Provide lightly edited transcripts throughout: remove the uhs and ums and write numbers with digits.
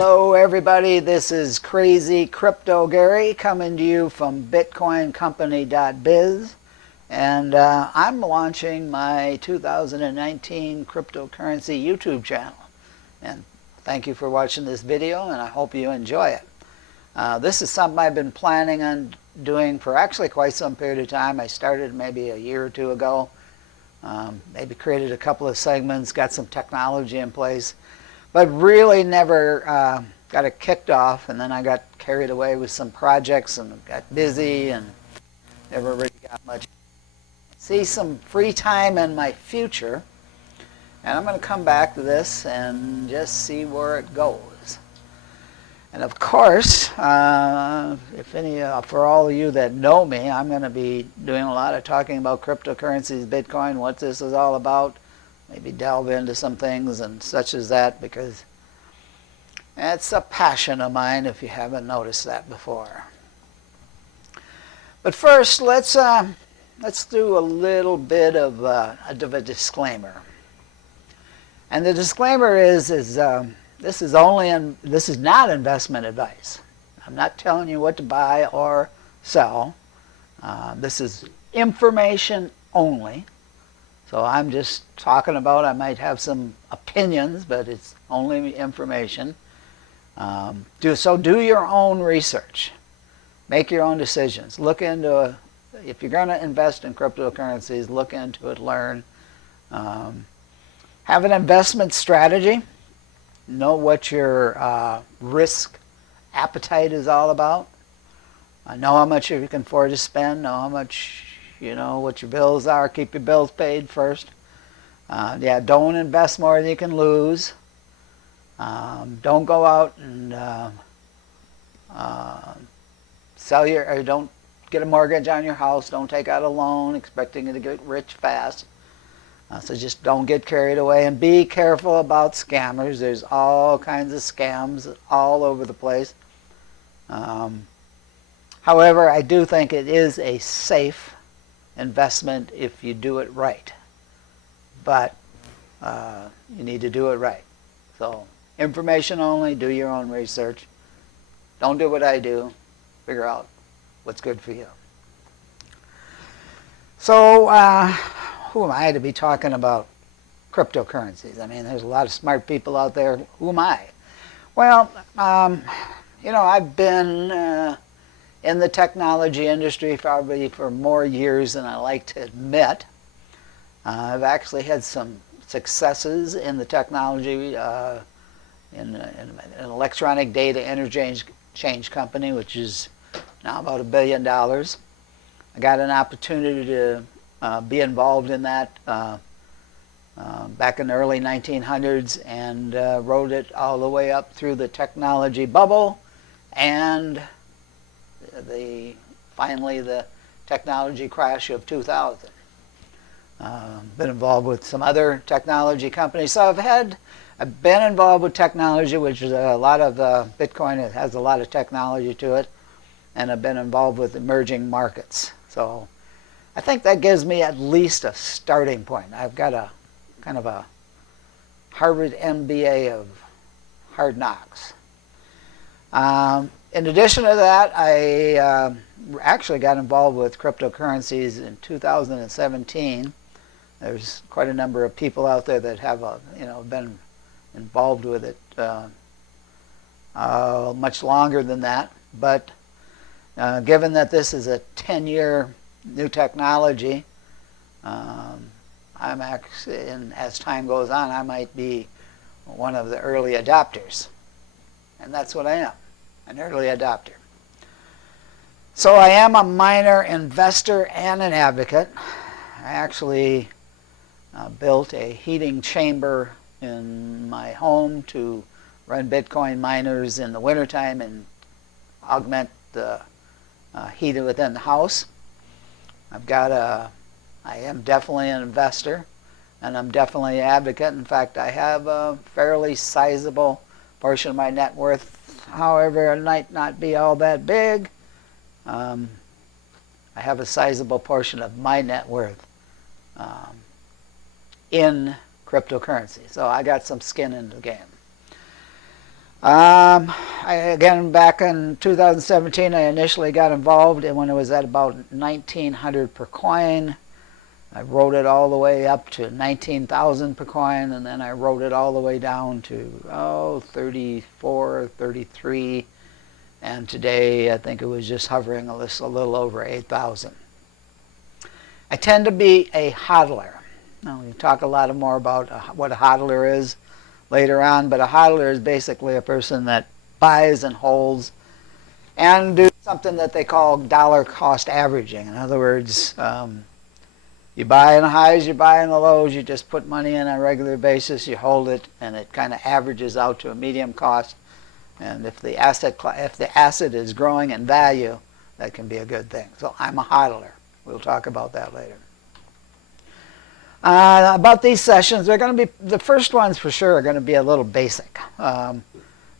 Hello everybody, this is Crazy Crypto Gary coming to you from bitcoincompany.biz, and I'm launching my 2019 cryptocurrency YouTube channel. And thank you for watching this video, and I hope you enjoy it. This is something I've been planning on doing for actually quite some period of time. I started maybe a year or two ago, maybe created a couple of segments, got some technology in place, but really never got it kicked off. And then I got carried away with some projects and got busy and never really got much. See some free time in my future, and I'm going to come back to this and just see where it goes. And of course, if any, for all of you that know me, I'm going to be doing a lot of talking about cryptocurrencies, Bitcoin, what this is all about. Maybe delve into some things and such as that, because it's a passion of mine if you haven't noticed that before. But first, let's do a little bit of a disclaimer. And the disclaimer is this is not investment advice. I'm not telling you what to buy or sell. This is information only. So I'm just talking about, I might have some opinions, but it's only information. Do your own research. Make your own decisions. Look into, if you're going to invest in cryptocurrencies, look into it, learn. Have an investment strategy. Know what your risk appetite is all about. Know how much you can afford to spend. Know how much, what your bills are. Keep your bills paid first. Don't invest more than you can lose. Don't go out and don't get a mortgage on your house. Don't take out a loan expecting to get rich fast. So just don't get carried away, and be careful about scammers. There's all kinds of scams all over the place. However, I do think it is a safe investment if you do it right. But you need to do it right. So information only, do your own research. Don't do what I do. Figure out what's good for you. So who am I to be talking about cryptocurrencies? I mean, there's a lot of smart people out there. Who am I? Well, I've been in the technology industry probably for more years than I like to admit. I've actually had some successes in the technology, in an electronic data interchange company, which is now about $1 billion. I got an opportunity to be involved in that back in the early 1900s, and rode it all the way up through the technology bubble and finally the technology crash of 2000. Been involved with some other technology companies. So I've been involved with technology, which is a lot of Bitcoin. It has a lot of technology to it, and I've been involved with emerging markets. So I think that gives me at least a starting point. I've got a kind of a Harvard MBA of hard knocks. In addition to that, I actually got involved with cryptocurrencies in 2017. There's quite a number of people out there that have been involved with it much longer than that. But given that this is a 10-year new technology, I'm actually, and as time goes on, I might be one of the early adopters. And that's what I am, an early adopter. So I am a minor investor and an advocate. I actually built a heating chamber in my home to run Bitcoin miners in the wintertime and augment the heat within the house. I am definitely an investor, and I'm definitely an advocate. In fact, I have a fairly sizable portion of my net worth. However, it might not be all that big. I have a sizable portion of my net worth in cryptocurrency. So I got some skin in the game. Again, back in 2017, I initially got involved when it was at about 1900 per coin. I wrote it all the way up to 19,000 per coin, and then I wrote it all the way down to 34, 33, and today I think it was just hovering a little over 8,000. I tend to be a hodler. Now, we talk a lot more about what a hodler is later on, but a hodler is basically a person that buys and holds and do something that they call dollar cost averaging. In other words, you buy in the highs, you buy in the lows, you just put money in on a regular basis, you hold it, and it kind of averages out to a medium cost. And if the asset is growing in value, that can be a good thing. So I'm a hodler. We'll talk about that later. About these sessions, they're going to be, the first ones for sure are going to be a little basic. I'm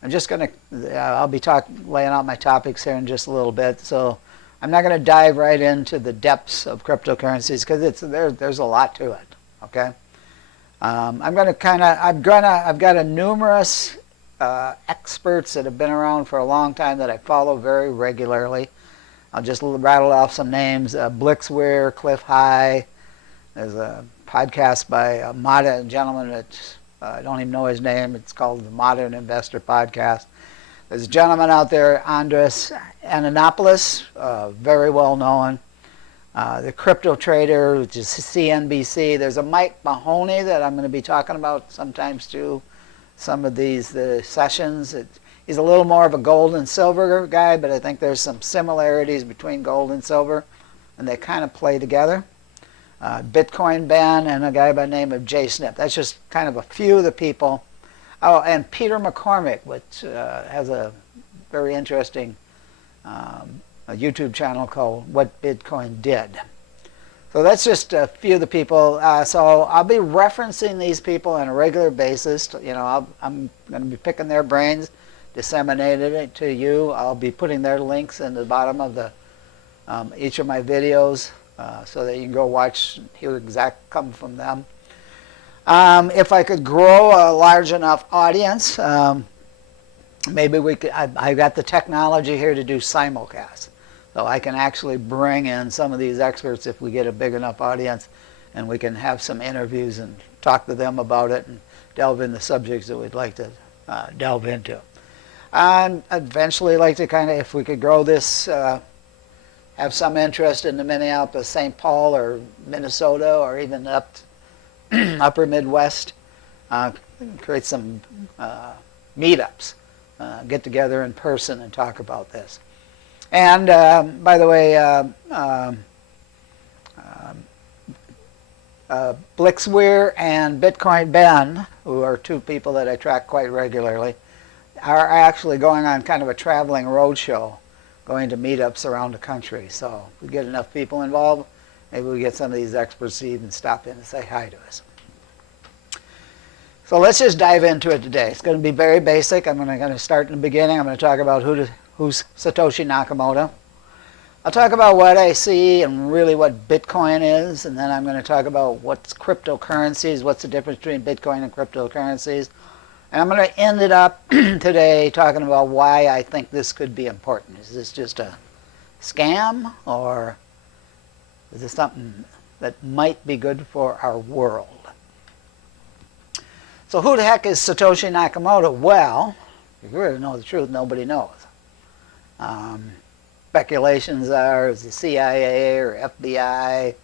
just going to, I'll be laying out my topics here in just a little bit. So I'm not going to dive right into the depths of cryptocurrencies because there's a lot to it. Okay. I've got a numerous experts that have been around for a long time that I follow very regularly. I'll just rattle off some names: Blixware, Cliff High. There's a podcast by a gentleman that I don't even know his name. It's called the Modern Investor Podcast. There's a gentleman out there, Andres Antonopoulos, very well known. The Crypto Trader, which is CNBC. There's a Mike Mahoney that I'm going to be talking about sometimes too. Some of the sessions. He's a little more of a gold and silver guy, but I think there's some similarities between gold and silver, and they kind of play together. Bitcoin Ben and a guy by the name of Jay Snip. That's just kind of a few of the people. Oh, and Peter McCormick, which has a very interesting a YouTube channel called What Bitcoin Did. So that's just a few of the people. So I'll be referencing these people on a regular basis. You know, I'm going to be picking their brains, disseminating it to you. I'll be putting their links in the bottom of the each of my videos. So that you can go watch, hear come from them. If I could grow a large enough audience, maybe we could. I've got the technology here to do simulcast, so I can actually bring in some of these experts if we get a big enough audience, and we can have some interviews and talk to them about it and delve into subjects that we'd like to delve into. And eventually, like to kind of, if we could grow this. Have some interest in the Minneapolis, St. Paul, or Minnesota, or even upper Midwest. Create some meetups, get together in person and talk about this. And by the way, Blixware and Bitcoin Ben, who are two people that I track quite regularly, are actually going on kind of a traveling roadshow, going to meetups around the country. So if we get enough people involved, maybe we get some of these experts to even stop in and say hi to us. So let's just dive into it today. It's going to be very basic. I'm going to start in the beginning. I'm going to talk about who's Satoshi Nakamoto. I'll talk about what I see and really what Bitcoin is, and then I'm going to talk about what's cryptocurrencies, what's the difference between Bitcoin and cryptocurrencies. And I'm going to end it up today talking about why I think this could be important. Is this just a scam, or is this something that might be good for our world? So who the heck is Satoshi Nakamoto? Well, if you really know the truth, nobody knows. Speculations are is the CIA or FBI,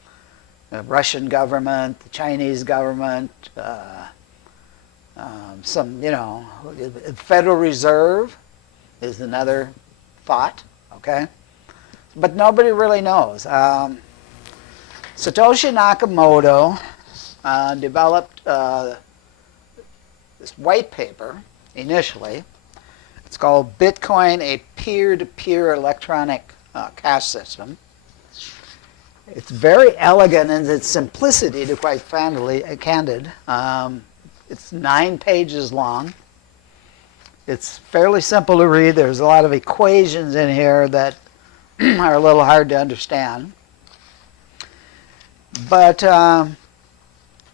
the Russian government, the Chinese government, Federal Reserve is another thought, okay? But nobody really knows. Satoshi Nakamoto developed this white paper initially. It's called Bitcoin, a peer-to-peer electronic cash system. It's very elegant in its simplicity, to quite candid. It's 9 pages long. It's fairly simple to read. There's a lot of equations in here that are a little hard to understand. But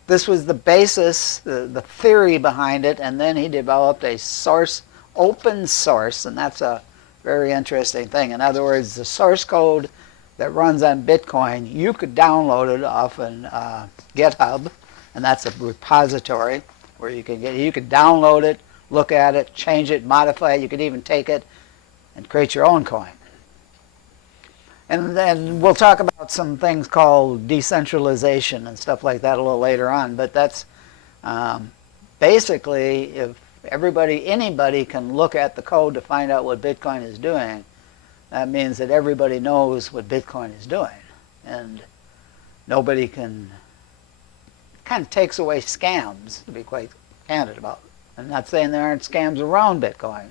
this was the basis, the theory behind it, and then he developed a source open source, and that's a very interesting thing. In other words, the source code that runs on Bitcoin, you could download it off an GitHub, and that's a repository where you could download it, look at it, change it, modify it. You could even take it and create your own coin. And then we'll talk about some things called decentralization and stuff like that a little later on. But that's basically, if anybody can look at the code to find out what Bitcoin is doing, that means that everybody knows what Bitcoin is doing. And nobody can, kind of takes away scams, to be quite candid about it. I'm not saying there aren't scams around Bitcoin,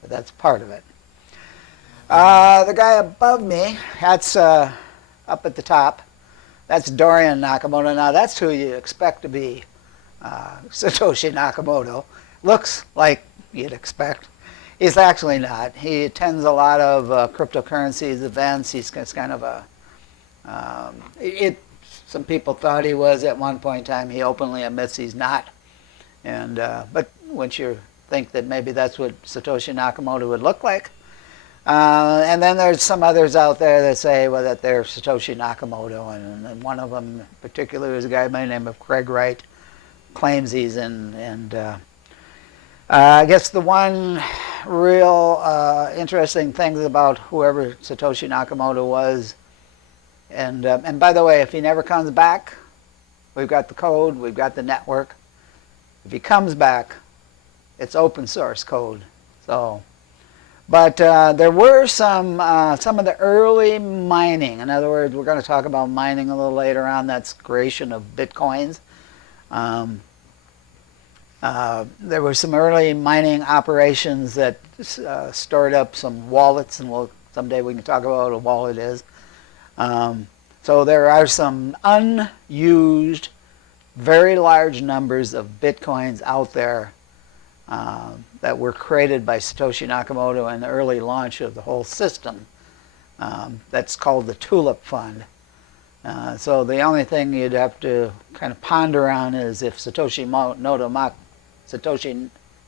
but that's part of it. The guy above me, that's up at the top, that's Dorian Nakamoto. Now that's who you expect to be Satoshi Nakamoto. Looks like you'd expect. He's actually not. He attends a lot of cryptocurrencies events. He's kind of a, some people thought he was at one point in time. He openly admits he's not. And but once you think that maybe that's what Satoshi Nakamoto would look like. And then there's some others out there that say, well, that they're Satoshi Nakamoto, and one of them in particular is a guy by the name of Craig Wright, claims he's in. And I guess the one real interesting thing about whoever Satoshi Nakamoto was, and by the way, if he never comes back, we've got the code, we've got the network. If he comes back, it's open source code. So. But there were some of the early mining. In other words, we're going to talk about mining a little later on. That's creation of Bitcoins. There were some early mining operations that stored up some wallets, and someday we can talk about what a wallet is. So there are some unused, very large numbers of Bitcoins out there that were created by Satoshi Nakamoto in the early launch of the whole system. That's called the Tulip Fund. So the only thing you'd have to kind of ponder on is if Satoshi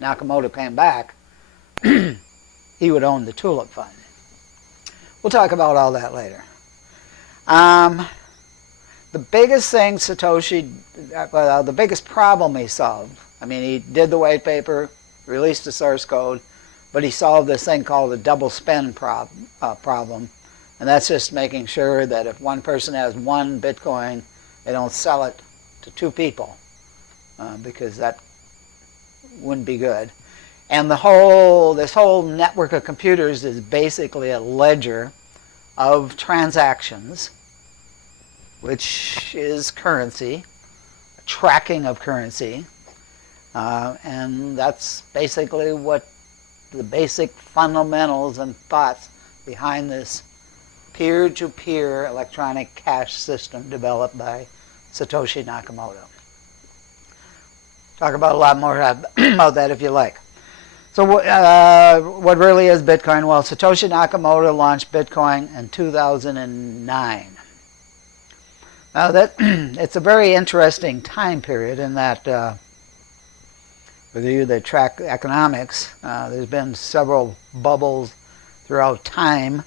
Nakamoto came back, he would own the Tulip Fund. We'll talk about all that later. The biggest thing the biggest problem he solved, I mean, he did the white paper, released the source code, but he solved this thing called the double spend problem. And that's just making sure that if one person has one Bitcoin, they don't sell it to two people, because that wouldn't be good. And this whole network of computers is basically a ledger of transactions, which is currency, a tracking of currency. And that's basically what the basic fundamentals and thoughts behind this peer-to-peer electronic cash system developed by Satoshi Nakamoto. Talk about a lot more about that if you like. So what really is Bitcoin? Well, Satoshi Nakamoto launched Bitcoin in 2009. Now it's a very interesting time period in that whether you track economics, there's been several bubbles throughout time.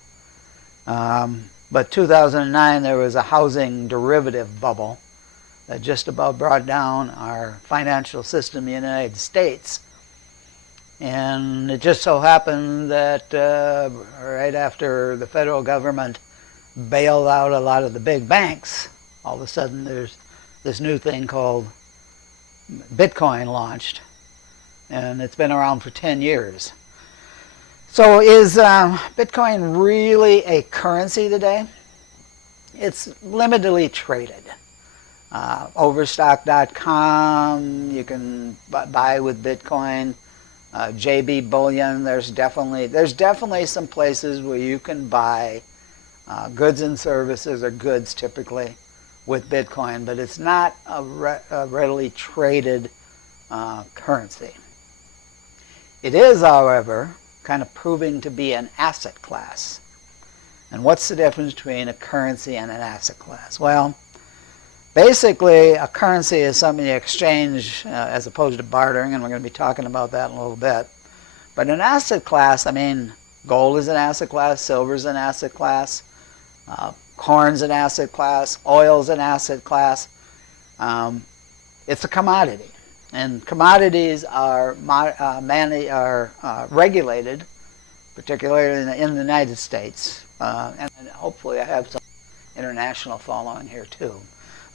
But 2009, there was a housing derivative bubble that just about brought down our financial system in the United States. And it just so happened that right after the federal government bailed out a lot of the big banks, all of a sudden there's this new thing called Bitcoin launched. And it's been around for 10 years. So is Bitcoin really a currency today? It's limitedly traded. Overstock.com, you can buy with Bitcoin. JB Bullion, there's definitely some places where you can buy goods and services, or goods typically, with Bitcoin, but it's not a readily traded currency. It is, however, kind of proving to be an asset class. And what's the difference between a currency and an asset class? Well, basically, a currency is something you exchange as opposed to bartering, and we're going to be talking about that in a little bit. But an asset class, I mean, gold is an asset class, silver is an asset class, corn's an asset class, oil's an asset class. It's a commodity. And commodities are regulated, particularly in the United States. And hopefully I have some international following here too.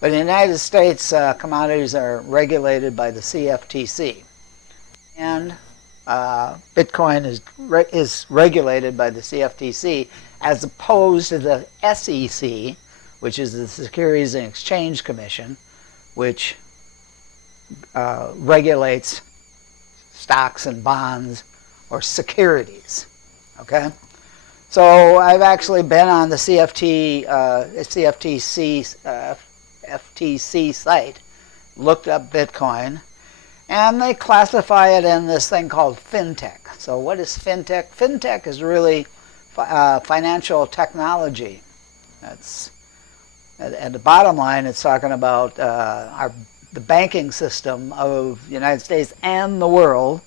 But in the United States, commodities are regulated by the CFTC. And Bitcoin is regulated by the CFTC as opposed to the SEC, which is the Securities and Exchange Commission, which regulates stocks and bonds or securities. Okay? So I've actually been on the FTC site, looked up Bitcoin, and they classify it in this thing called fintech. So what is fintech? Fintech is really financial technology. That's at the bottom line. It's talking about the banking system of the United States and the world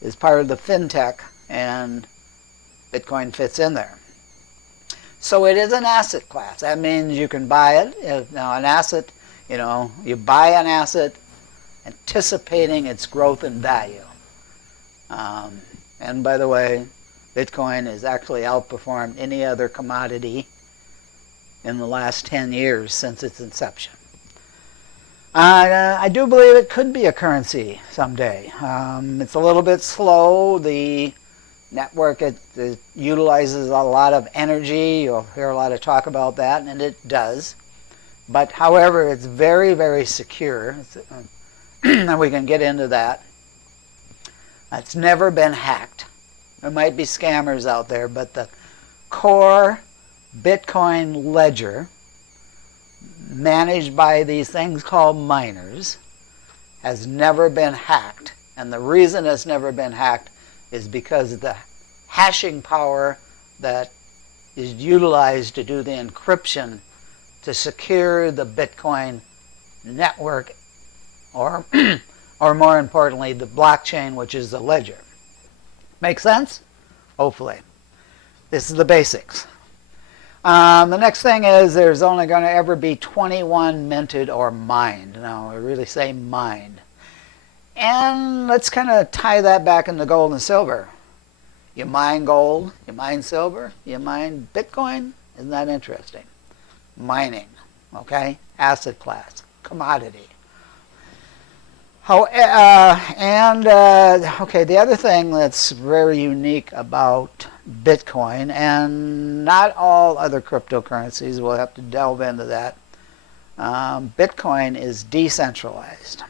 is part of the fintech, and Bitcoin fits in there. So it is an asset class. That means you can buy it. Now an asset, you buy an asset anticipating its growth in value. And by the way, Bitcoin has actually outperformed any other commodity in the last 10 years since its inception. I do believe it could be a currency someday. It's a little bit slow. The network it utilizes a lot of energy. You'll hear a lot of talk about that, and it does. But however, it's very, very secure. And we can get into that. It's never been hacked. There might be scammers out there, but the core Bitcoin ledger, managed by these things called miners, has never been hacked. And the reason it's never been hacked is because of the hashing power that is utilized to do the encryption to secure the Bitcoin network, or more importantly, the blockchain, which is the ledger. Make sense? Hopefully. This is the basics. The next thing is there's only going to ever be 21 minted or mined. Now, I really say mined. And let's kind of tie that back into gold and silver. You mine gold, you mine silver, you mine Bitcoin. Isn't that interesting? Mining, okay? Asset class, commodity. Okay, the other thing that's very unique about Bitcoin, and not all other cryptocurrencies, we'll have to delve into that, Bitcoin is decentralized.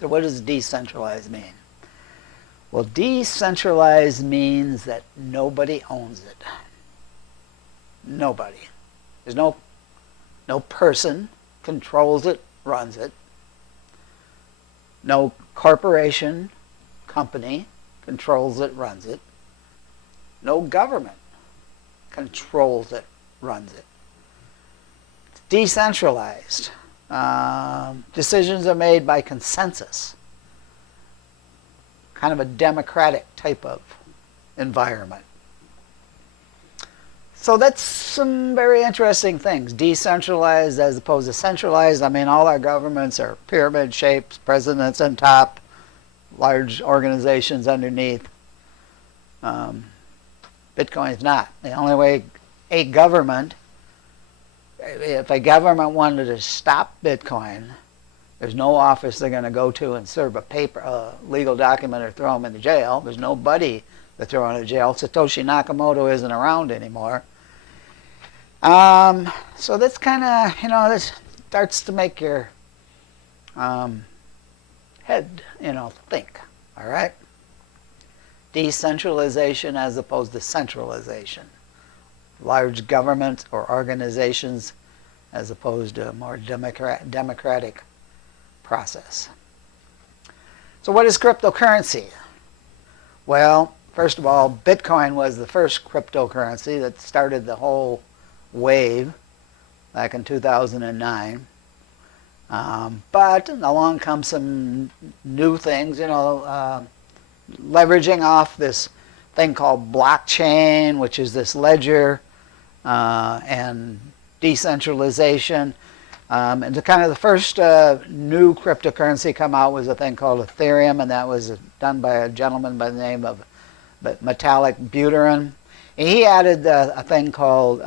So what does decentralized mean? Well, decentralized means that nobody owns it. Nobody. There's no person controls it, runs it. No corporation, company controls it, runs it. No government controls it, runs it. It's decentralized. Decisions are made by consensus. Kind of a democratic type of environment. So that's some very interesting things. Decentralized as opposed to centralized. I mean, all our governments are pyramid shapes, presidents on top, large organizations underneath. Bitcoin is not. The only way if a government wanted to stop Bitcoin, there's no office they're going to go to and serve a legal document or throw them into jail. There's nobody to throw into jail. Satoshi Nakamoto isn't around anymore. So that's kind of, this starts to make your head, think. All right? Decentralization as opposed to centralization. Large governments or organizations as opposed to a more democratic process. So what is cryptocurrency? Well, first of all, Bitcoin was the first cryptocurrency that started the whole wave back in 2009. But along come some new things. leveraging off this thing called blockchain, which is this ledger and decentralization. And the kind of the first new cryptocurrency come out was a thing called Ethereum, and that was done by a gentleman by the name of Metallic Buterin. And he added a thing called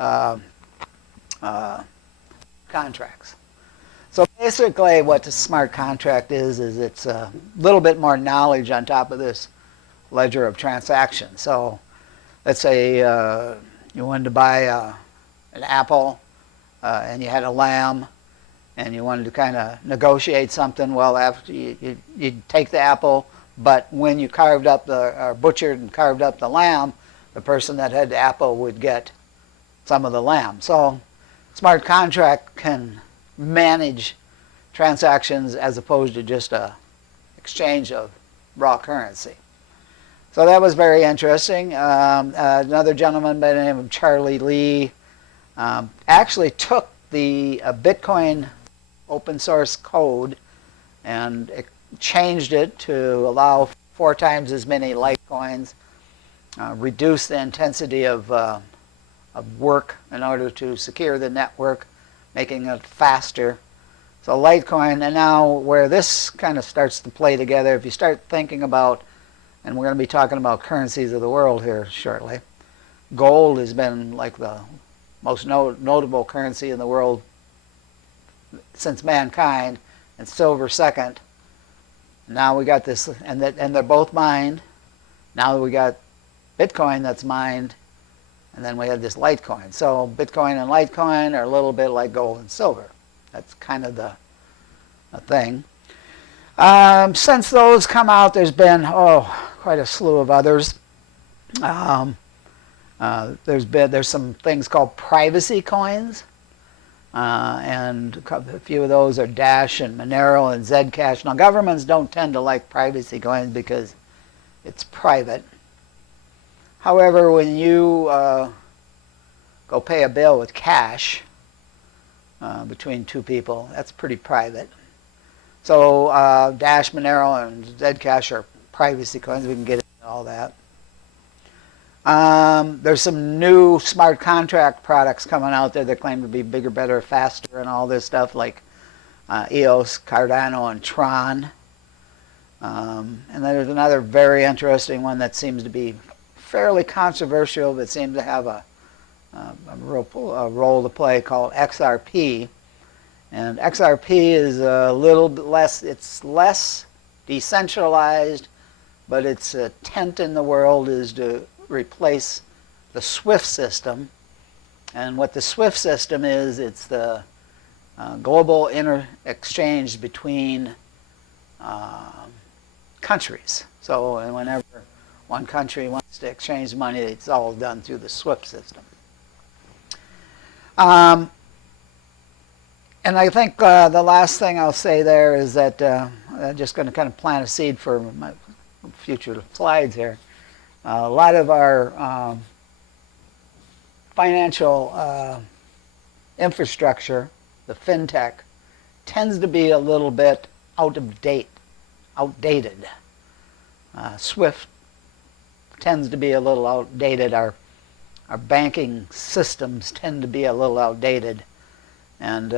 contracts. So basically what the smart contract is it's a little bit more knowledge on top of this ledger of transactions. So let's say you wanted to buy an apple and you had a lamb and you wanted to kind of negotiate something. Well, after you'd take the apple, but when you carved up or butchered and carved up the lamb, the person that had the apple would get some of the lamb. So smart contract can manage transactions as opposed to just a exchange of raw currency. So that was very interesting. Another gentleman by the name of Charlie Lee actually took the Bitcoin open source code and changed it to allow 4 times as many Litecoins, reduce the intensity of work in order to secure the network, making it faster. So Litecoin, and now where this kind of starts to play together, if you start thinking about, and we're going to be talking about currencies of the world here shortly, gold has been like the most notable currency in the world since mankind, and silver second. Now we got this, and they're both mined. Now we got Bitcoin that's mined, and then we have this Litecoin. So Bitcoin and Litecoin are a little bit like gold and silver. That's kind of the thing. Since those come out, there's been quite a slew of others. There's some things called privacy coins, and a few of those are Dash and Monero and Zcash. Now governments don't tend to like privacy coins because it's private. However, when you go pay a bill with cash between 2 people, that's pretty private. So Dash, Monero, and Zcash are privacy coins. We can get into all that. There's some new smart contract products coming out there that claim to be bigger, better, faster, and all this stuff, like EOS, Cardano, and Tron. And then there's another very interesting one that seems to be fairly controversial, but seems to have a role to play, called XRP. And XRP is a little bit less, it's less decentralized, but its intent in the world is to replace the SWIFT system. And what the SWIFT system is, it's the global exchange between countries. So whenever one country wants to exchange money, it's all done through the SWIFT system. And I think the last thing I'll say there is that I'm just going to kind of plant a seed for my future slides here. A lot of our financial infrastructure, the fintech, tends to be a little bit outdated. SWIFT tends to be a little outdated. Our banking systems tend to be a little outdated. And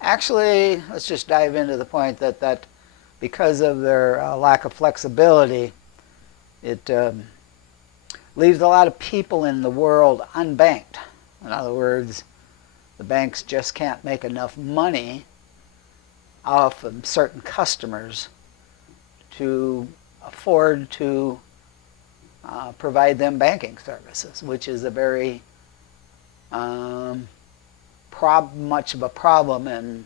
actually, let's just dive into the point that because of their lack of flexibility, it leaves a lot of people in the world unbanked. In other words, the banks just can't make enough money off of certain customers to afford to provide them banking services, which is a very much of a problem in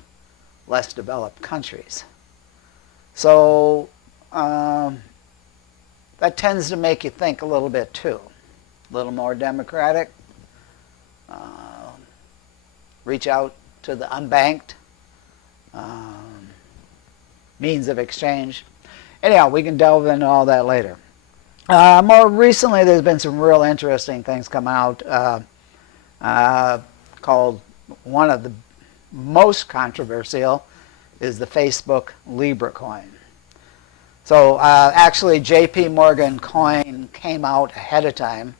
less developed countries. So that tends to make you think a little bit too. A little more democratic. Reach out to the unbanked means of exchange. Anyhow, we can delve into all that later. More recently, there's been some real interesting things come out called, one of the most controversial is the Facebook Libra coin. So So actually, J.P. Morgan coin came out ahead of time,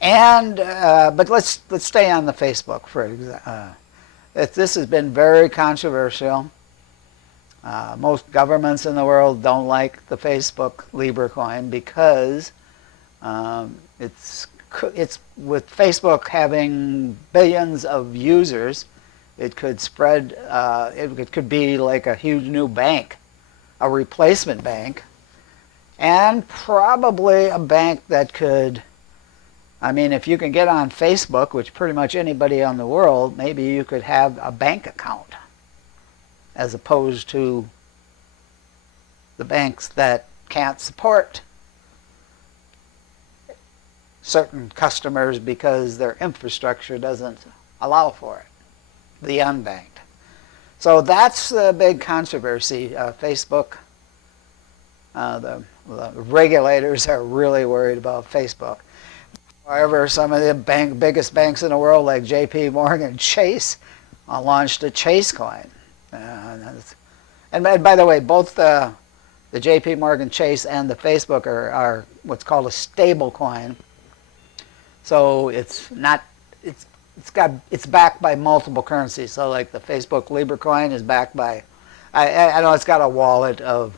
and but let's stay on the Facebook for example. This has been very controversial. Most governments in the world don't like the Facebook Libra coin because it's with Facebook having billions of users, it could spread. It could be like a huge new bank, a replacement bank, and probably a bank that could. I mean, if you can get on Facebook, which pretty much anybody in the world, maybe you could have a bank account, as opposed to the banks that can't support certain customers because their infrastructure doesn't allow for it, the unbanked. So that's the big controversy. Facebook, the regulators are really worried about Facebook. However, some of the biggest banks in the world, like J.P. Morgan Chase, launched a Chase coin. And by the way, both the J.P. Morgan Chase and the Facebook are what's called a stable coin. So it's backed by multiple currencies. So like the Facebook Libra coin is backed by, I know it's got a wallet of,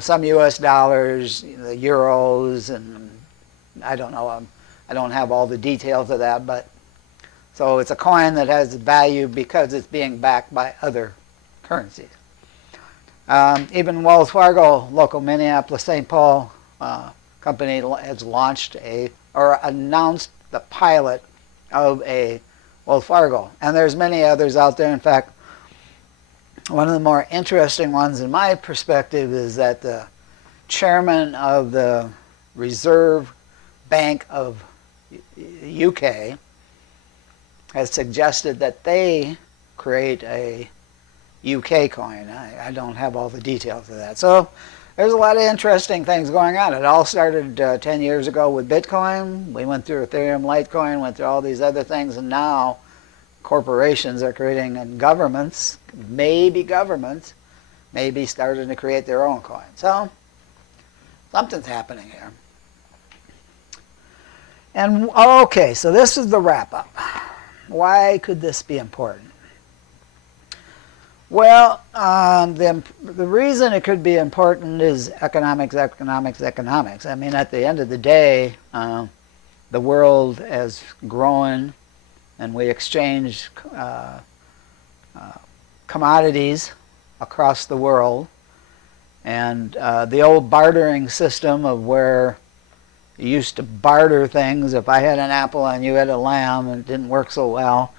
some U.S. dollars, the euros, and I don't know. I don't have all the details of that, but so it's a coin that has value because it's being backed by other currencies. Even Wells Fargo, local Minneapolis St. Paul company has launched or announced the pilot of a Wells Fargo. And there's many others out there. In fact, one of the more interesting ones in my perspective is that the chairman of the Reserve Bank of UK has suggested that they create a UK coin. I don't have all the details of that. So there's a lot of interesting things going on. It all started 10 years ago with Bitcoin. We went through Ethereum, Litecoin, went through all these other things, and now corporations are creating, and governments may be starting to create their own coin. So something's happening here. And okay, so this is the wrap-up. Why could this be important? Well, the reason it could be important is economics. I mean, at the end of the day, the world has grown, and we exchange commodities across the world. And the old bartering system of where you used to barter things. If I had an apple and you had a lamb, and it didn't work so well.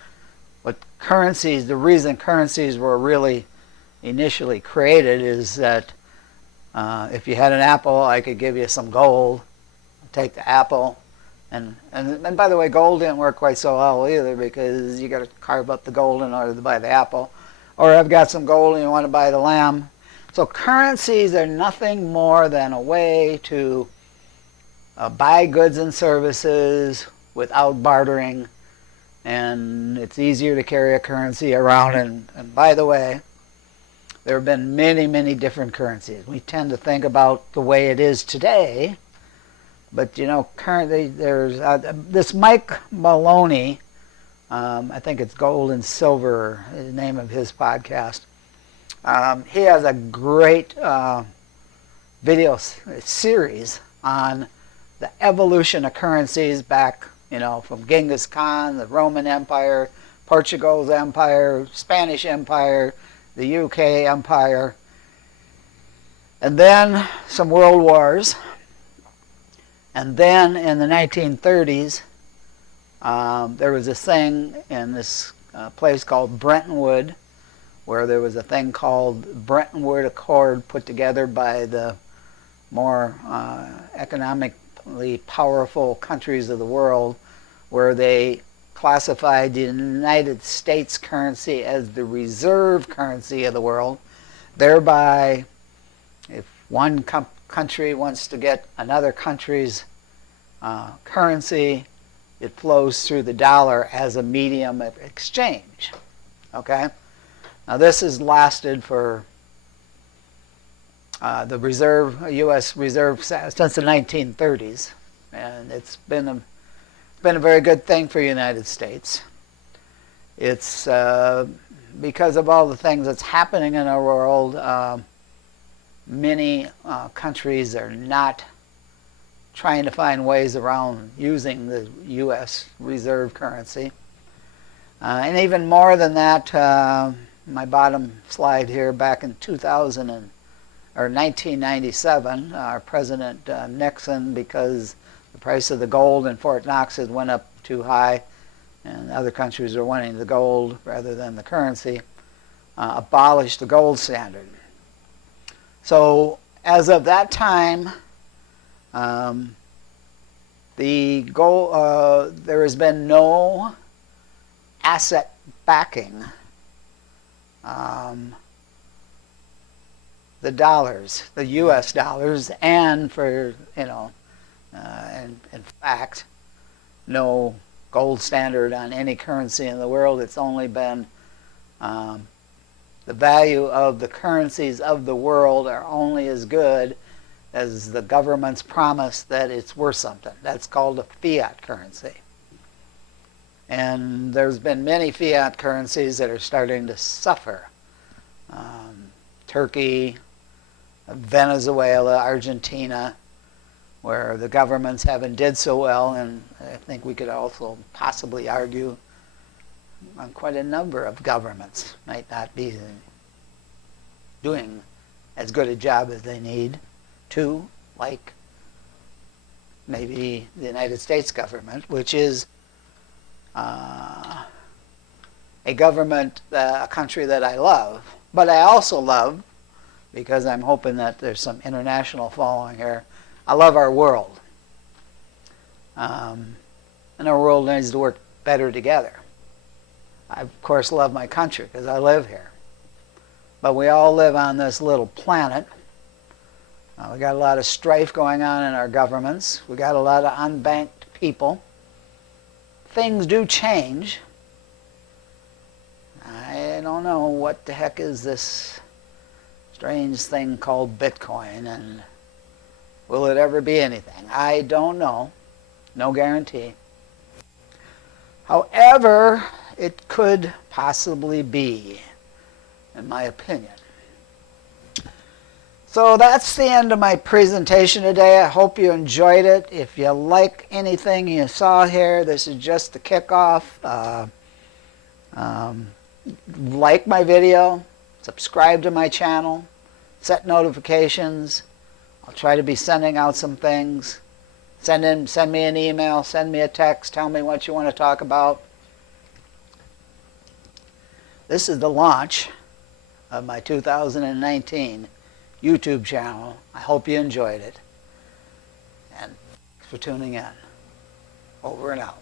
But currencies, the reason currencies were really initially created is that if you had an apple, I could give you some gold, take the apple. And by the way, gold didn't work quite so well either, because you got to carve up the gold in order to buy the apple. Or I've got some gold and you want to buy the lamb. So currencies are nothing more than a way to buy goods and services without bartering, and it's easier to carry a currency around. And by the way, there have been many different currencies. We tend to think about the way it is today, but currently there's this Mike Maloney, I think it's Gold and Silver, is the name of his podcast. He has a great video series on the evolution of currencies back, from Genghis Khan, the Roman Empire, Portugal's empire, Spanish Empire, the UK Empire, and then some world wars. And then in the 1930s, there was this thing in this place called Bretton Woods, where there was a thing called Bretton Woods Accord put together by the more economically powerful countries of the world, where they classified the United States currency as the reserve currency of the world. Thereby, if one country wants to get another country's currency, it flows through the dollar as a medium of exchange. Okay? Now this has lasted for the U.S. Reserve since the 1930s, and it's been a very good thing for the United States. It's because of all the things that's happening in our world. Many countries are not trying to find ways around using the U.S. reserve currency. And even more than that, my bottom slide here, back in 1997, our President Nixon, because the price of the gold in Fort Knox had went up too high, and other countries were wanting the gold rather than the currency, abolished the gold standard. So as of that time, there has been no asset backing the dollars, the U.S. dollars, and for in fact, no gold standard on any currency in the world. It's only been the value of the currencies of the world are only as good as the government's promise that it's worth something. That's called a fiat currency. And there's been many fiat currencies that are starting to suffer. Turkey, Venezuela, Argentina, where the governments haven't did so well, and I think we could also possibly argue on quite a number of governments might not be doing as good a job as they need to, like maybe the United States government, which is a government, a country that I love. But I also love, because I'm hoping that there's some international following here, I love our world. And our world needs to work better together. I, of course, love my country because I live here. But we all live on this little planet. We got a lot of strife going on in our governments. We got a lot of unbanked people. Things do change. I don't know what the heck is this strange thing called Bitcoin, and will it ever be anything? I don't know. No guarantee. However, it could possibly be, in my opinion. So that's the end of my presentation today. I hope you enjoyed it. If you like anything you saw here, this is just the kickoff. Like my video, subscribe to my channel, set notifications. I'll try to be sending out some things. Send me an email, send me a text, tell me what you want to talk about. This is the launch of my 2019 YouTube channel. I hope you enjoyed it. And thanks for tuning in. Over and out.